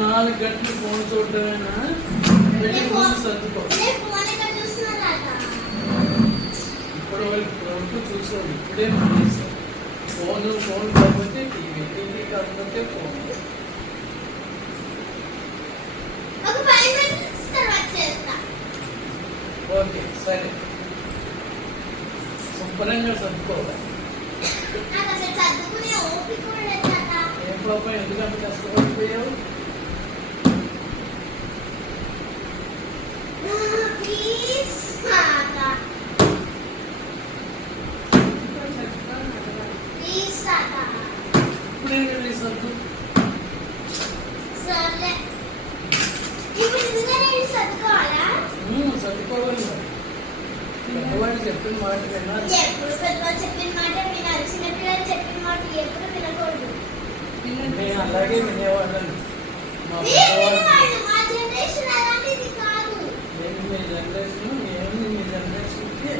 నాలుగు గంటలు ఫోన్ చూడటమేనా? సర్దుకో. ఇప్పుడు చూసాను, ఇప్పుడే మానేసాను. ఫోన్ కాకపోతే టీవీ కాకపోతే ఫోన్. ఓకే సరే, శుభ్రంగా సర్దుకోవాలి. ఏం పాపం, ఎందుకంటే కష్టపడిపోయావు? ఇప్పుడేం వెళ్ళి సర్దు. సర్దుకోవాలి. పెద్దవాళ్ళు చెప్పిన మాట వినాలి. నేను అలాగే వినేవాళ్ళని. మా నేను మీ జనరేషన్, ఏముంది మీ జనరేషన్కి?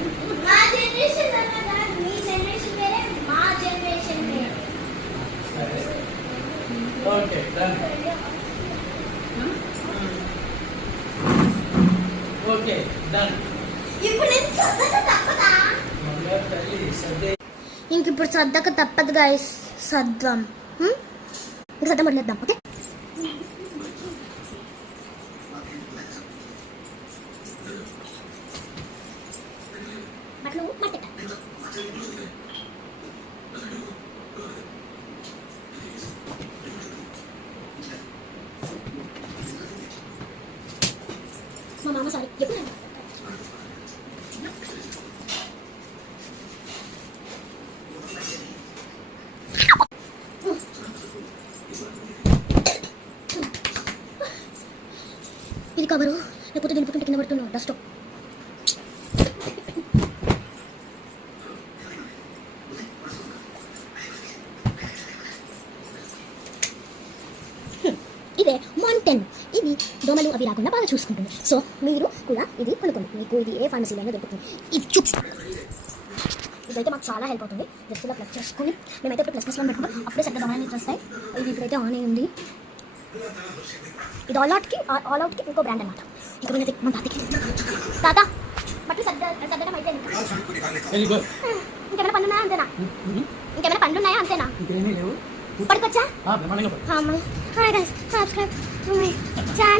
సరే ఓకే డన్. Okay done. ఇంక ఇప్పుడు సర్దక తప్పదు గాయస్, సర్దాం. ఇంక సర్దం వదిలేద్దాం. ఓకే బట్లు మట్టి మా మామ సారీ ఎప్పుడు ఇది కవరు, లేకపోతే దింపుకుంటే కింద పడుతున్నావు డస్ట్. ఇదే మాంటెన్. ఇది దోమలు అవి రాకుండా బాగా చూసుకుంటుంది. సో మీరు కూడా ఇది కొనుక్కోండి. మీకు ఇది ఏ ఫార్మసీలో దొరుకుతుంది. ఇది చూపిస్తాను. ఇదైతే మాకు చాలా హెల్ప్ అవుతుంది. జస్ట్ ఇలా ప్లగ్ చేసుకుని మేమైతే ఇప్పుడు ప్లస్ పెట్టుకుంటాం. అప్పుడే సరిగ్గా దోమలు వస్తాయి. ఇది ఇప్పుడైతే ఆన్ అయ్యి ఉంది. ఇది ఆల్ అవుట్కి ఇంకో బ్రాండ్ అనమాట. ఇంకా వినది మన తాత బట్టలు సర్దడం అయితే ఇంకేమైనా పనులు ఉన్నాయా? అంతేనా? ఇంకేమైనా పనులు ఉన్నాయా? అంతేనా? ఇప్పటికొచ్చా? Subscribe channel.